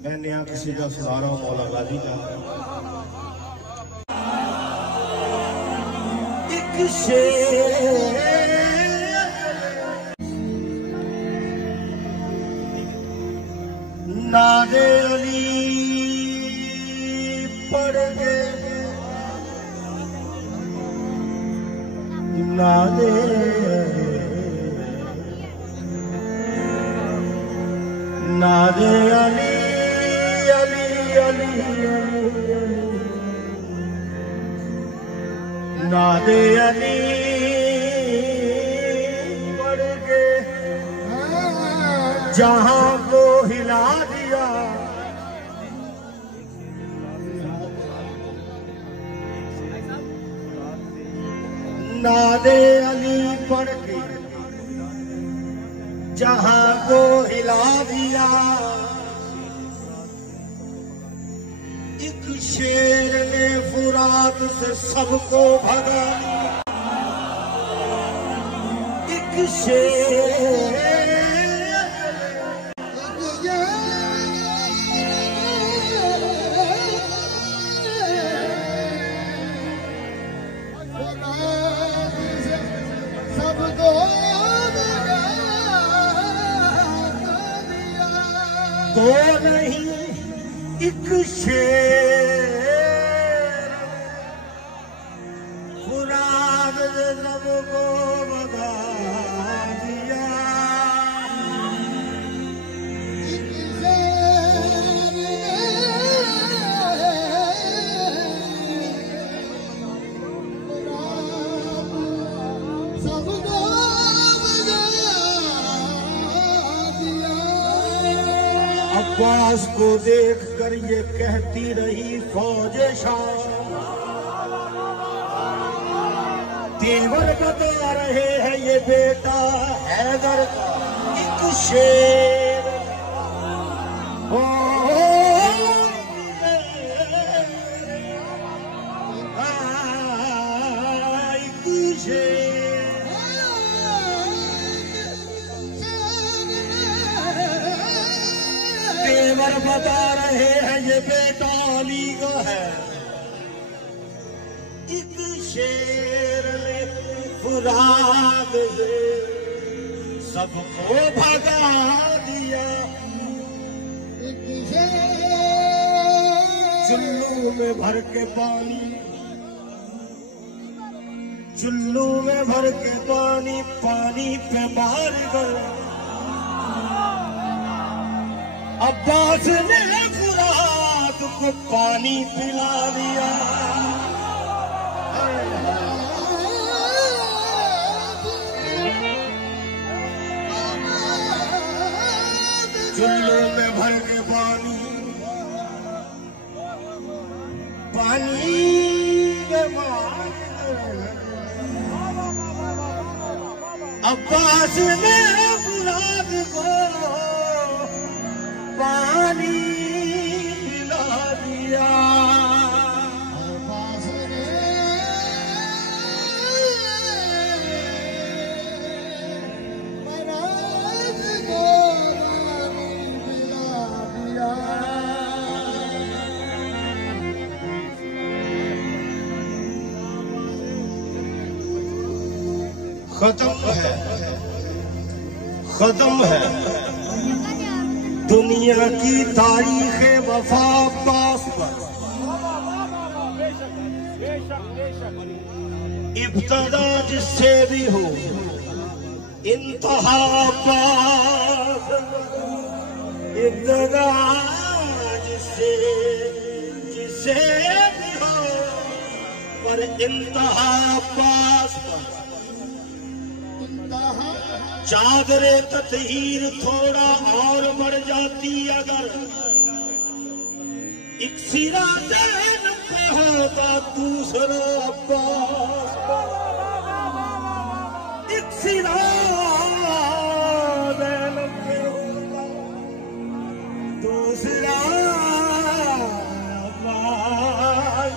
मैं नया किसी का सुना रहा हूँ मौला गाजी का। एक शेर नादे अली पड़ गए, नादे नादे अली अली अली नादे अली पड़ गए, जहां को हिला दिया। नादे अली पढ़ के जहां को हिला दिया। एक शेर ने फुरात से सबको भगा, एक शेर दो नहीं एक शेर फुराद से सबको भगा दिया। अब्बास को देख कर ये कहती रही फौज शाह, तेवर बता रहे हैं ये बेटा हैदर का एक शेर। ओ एक शेर तेवर बता रहे हैं ये बेटा अली का है। एक शेर ने फुराद से सबको भगा दिया। चुल्लू में भर के पानी, चुल्लू में भर के पानी, पानी पे मार गए। अब्बास ने फुरात को पानी पिला दिया। चुल्लू में भर के पानी, पानी में मार अब्बास ने फुरात को पानी पिला दिया। अब्बास ने फुरात को पानी पिला दिया। खत्म है, खत्म है दुनिया की तारीख वफा अब्बास पर। इब्तदा जिससे भी हो इंतहा अब्बास, इब्तदा जिससे भी हो पर इंतहा अब्बास पर। चादरे ततहीर थोड़ा और बढ़ जाती अगर एक सिरा दैन पे होता दूसरा अब्बास, एक सिरा दैन पे होता दूसरा अब्बास।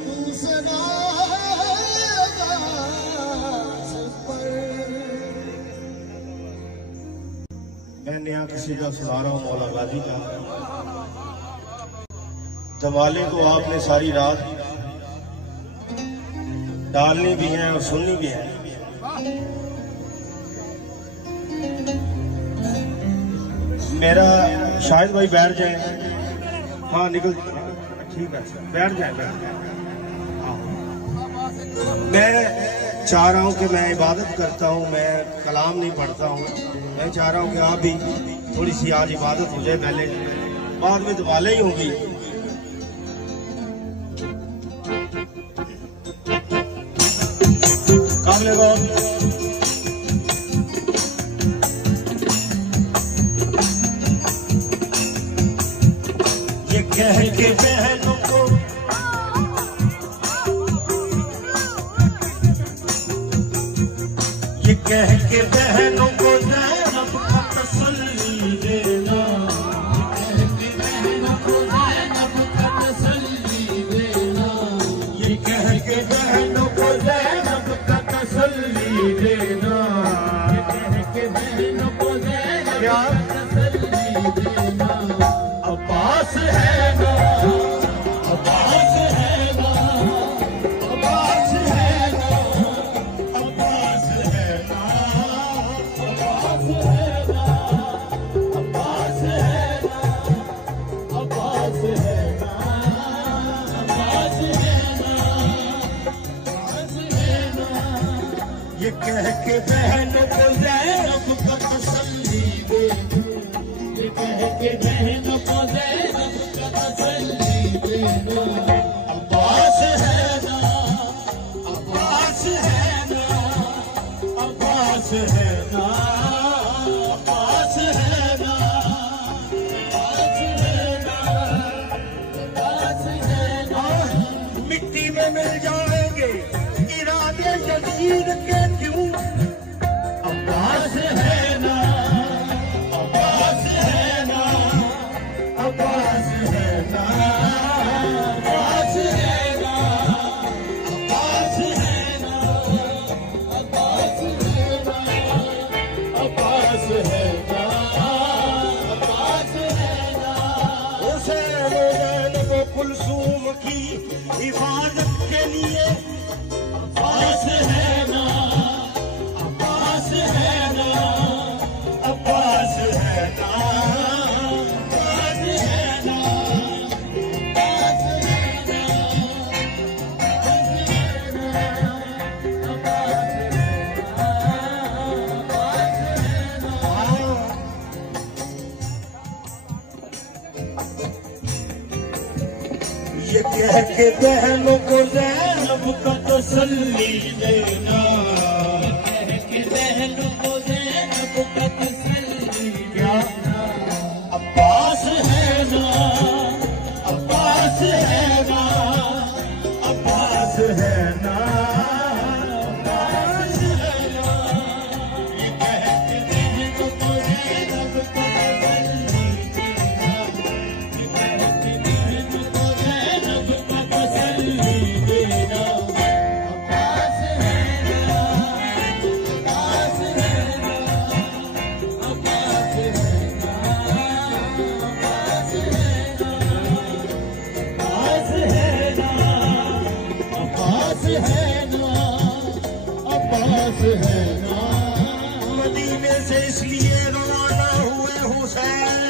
दूसरा अपने यहाँ कसीदा सुना रहा हूँ मौला गाजी का। जमाले को आपने सारी रात डालनी भी है और सुननी भी है। मेरा शायद भाई बैठ जाए। हाँ निकल, ठीक है बैठ जाए। मैं चाह रहा हूँ कि मैं इबादत करता हूँ, मैं कलाम नहीं पढ़ता हूँ। मैं चाह रहा हूँ कि आप भी थोड़ी सी आज इबादत हो जाए, पहले बाद में दुआले ही होगी। काबिल गौर ये कह के बहनों को ये कह के बहनों को ज़ैनब का तसल्ली देना, ये कह के बहनों को ज़ैनब का तसल्ली देना, ये कह के बहनों को ज़ैनब का तसल्ली देना। अब्बास है ना, अब्बास है ना, अब्बास है ना, अब्बास है ना, अब्बास है ना, अब्बास है ना, अब्बास है ना, अब्बास है ना। ये कह के बहनों को ज़ैनब का तसल्ली दे, ये कह के बहनों को ज़ैनब का तसल्ली दे दो। अब्बास है ना, अब्बास है ना, अब्बास है ना, अब्बास है ना, अब्बास है ना, अब्बास है ना। मिट्टी में मिल जाएंगे इरादे जदीद के क्यों। अब्बास है ना, अब्बास है ना, अब्बास है ना, अब्बास है ना, अब्बास है ना, अब्बास है ना, अब्बास है ना, अब्बास है ना। हुसैन ज़ैनब व कुलसूम की हिफाजत के लिए अब्बास है ना, अब्बास है ना, अब्बास है ना, अब्बास है ना, अब्बास ये कह के बहनों को ज़ैनब का तसल्ली देना, कह के बहनों को ज़ैनब का तसल्ली देना। अब्बास है ना, अब्बास है ना, अब्बास है ना, अब्बास है ना। ये कह के बहनों को ज़ैनब का तसल्ली देना, ये कह के बहनों को ज़ैनब का तसल्ली देना। अब्बास है ना, अब्बास है ना, अब्बास है ना, अब्बास है ना, अब्बास है ना, अब्बास है ना, अब्बास है ना। मदीने से इसलिए रवाना हुए हुसैन,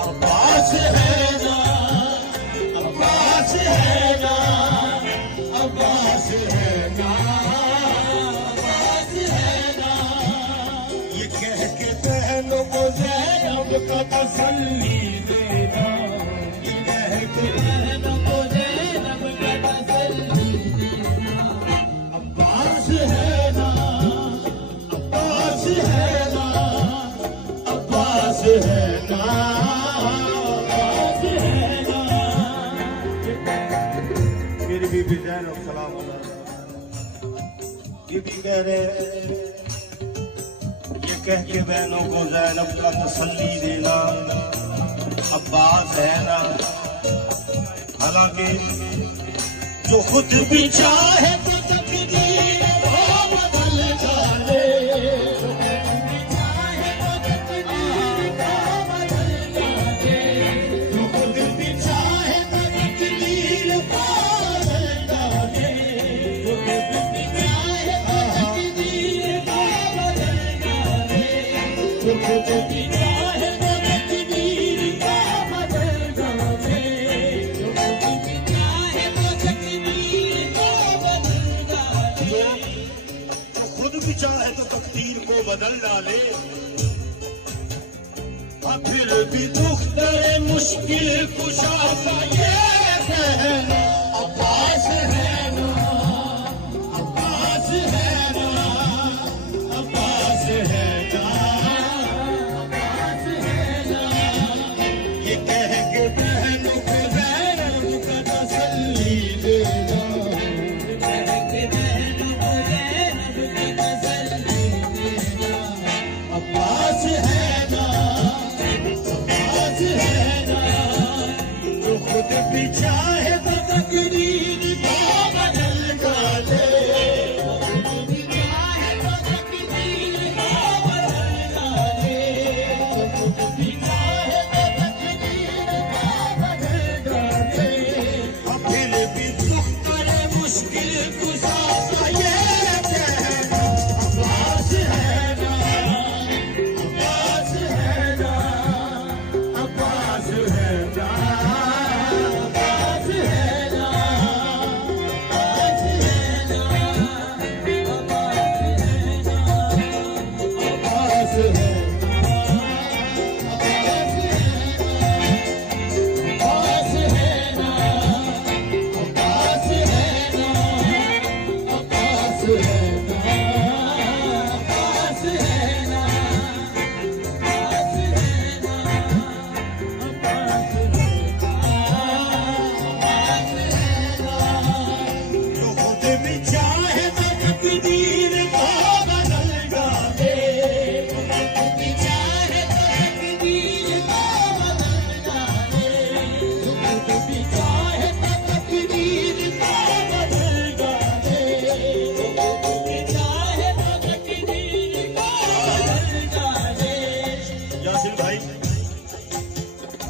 अब्बास है ना, अब्बास है ना, अब्बास है ना, अब्बास है ना। ये कह के बहनों को ज़ैनब का तसल्ली देना, ये कह के बहनों को ज़ैनब का तसल्ली देना। अब्बास है ना, अब्बास है ना, अब्बास है ना, अब्बास है ना। मेरी बीबी ज़ैनब सलाम ये भी कह रहे, ये कह के बहनों को ज़ैनब का तसल्ली देना। अब्बास है ना, हालांकि जो खुद भी चाहे तो तकदीर वो बदल जाए, जो खुद भी चाहे को बदल डाले। फिर भी दुख तेरे मुश्किल कुशा सा ये कहना अब्बास है ना, अब्बास है ना, अब्बास है ना, अब्बास है ना। ये कह के बहनों को ज़ैनब का तसल्ली देना, ये कह के बहनों को ज़ैनब का तसल्ली देना। अब्बास है ना, खुद भी चाहे तो तकदीर को बदल डाले, खुद भी चाहे तो तकदीर को बदल डाले, खुद भी चाहे तो तकदीर को बदल डाले। फिर भी दुख करे मुश्किल कुशा सा ये कहना अब्बास है ना, अब्बास है ना, अब्बास है ना।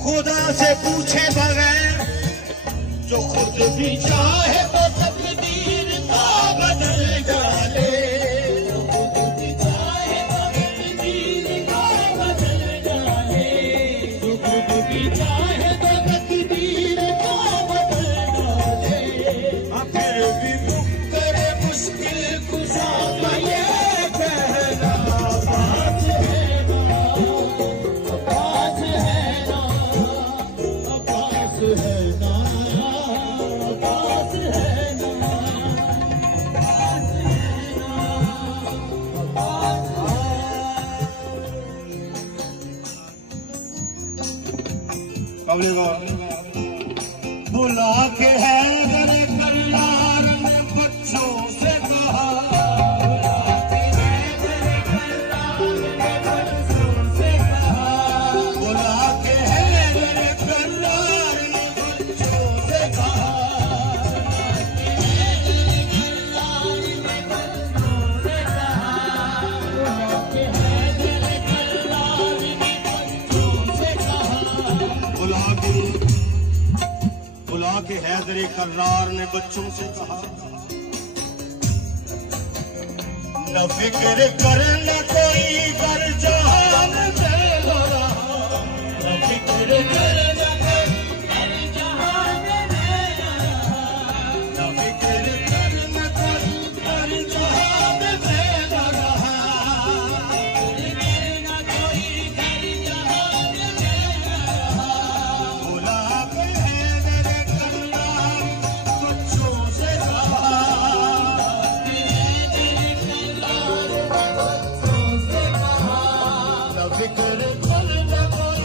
खुदा से पूछे बगैर जो खुद भी चाहे तो तकदीर को बदल डाले, जो खुद भी चाहे तो तकदीर को बदल डाले, जो खुद भी चाहे तो तकदीर को बदल डाले। फिर भी दुख करे मुश्किल कुशा का ये कहना अब्बास है ना, अब्बास है ना, अब्बास है ना, अब्बास है ना, अब्बास है ना, अब्बास है। बुला के हैदर कल्लार ने बच्चों से कहा, बुला के हैदर कल्लार ने बच्चों से कहा, बुला के हैदर कल्लार ने बच्चों से कहा, बुला के हैदर कल्लार ने बच्चों से कहा, न फिक्र करना कोई कर जहान में हो रहा, न फिक्र करना कोई कर जहान में हो रहा, न फिक्र करना कोई कर जहान में हो रहा, करना कोई कर जहान में हो रहा। बुला के हैदर कल्लार बच्चों से कहा, फिक्र करना कोई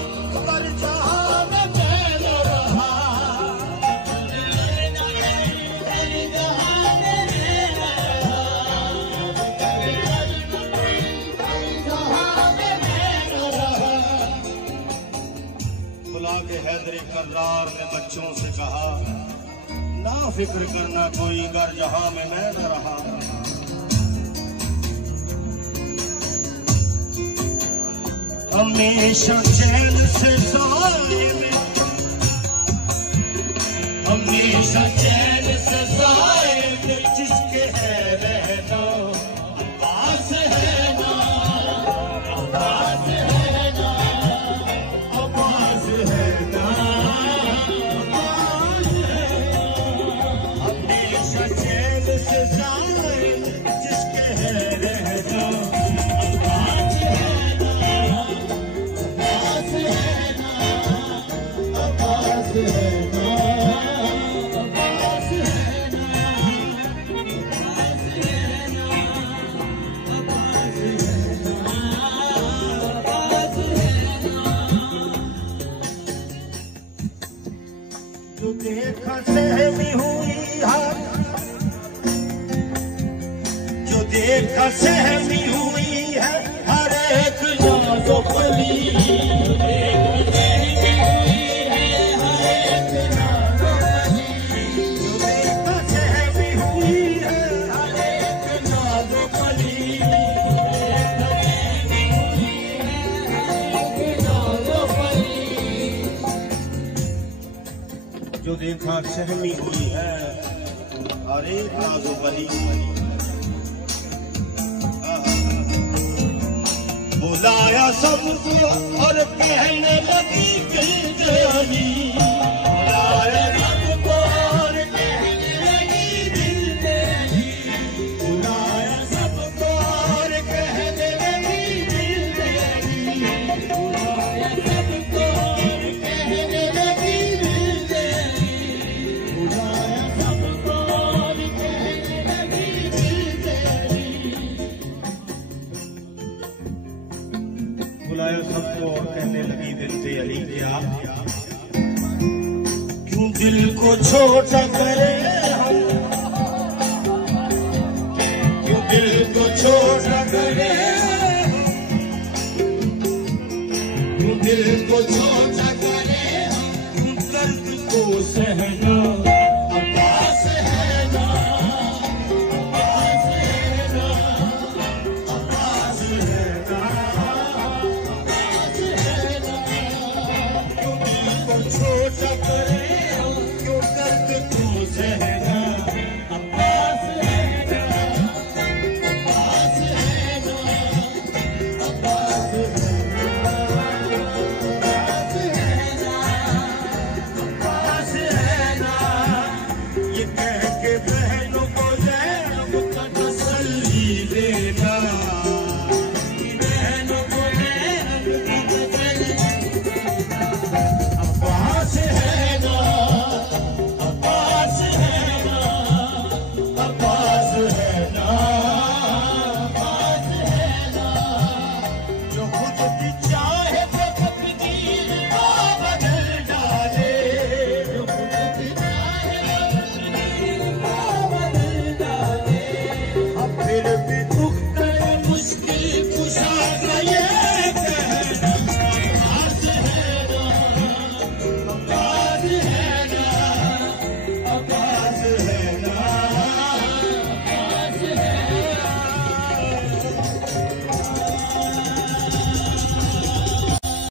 कर जहान में हो रहा, कर जहान में हो रहा, बुला के हैदर कल्लार ने बच्चों से कहा, ना फिक्र करना कोई कर जहां में मैं न रहा। हमेशा चैन से साए में, हमेशा चैन से साए में जिसके है रहना अब्बास है ना, अब्बास है ना, अब्बास है ना, अब्बास है ना। हमेशा चैन से साए में जिसके है रहना अब्बास देखा सहमी हुई है हर एक नाज़ो कली, जो देखा सहमी हुई है हर एक नाज़ो कली। बुलाया सबको और कहने लगी दिल दयानी, बुलाया सबको और कहने लगी दिल दयानी, बुलाया सबको और कहने लगी दिल दयानी, बुलाया सबको और कहने लगी दिल दयानी, बुलाया सबको और कहने लगी दिल दयानी। बुलाया सबको और कहने लगी दिल से अली क्या, क्यों दिल को छोटा करे हम, क्यों दिल को छोटा करे हम, क्यों दिल को छोटा करे हम, क्यों दर्द को सहना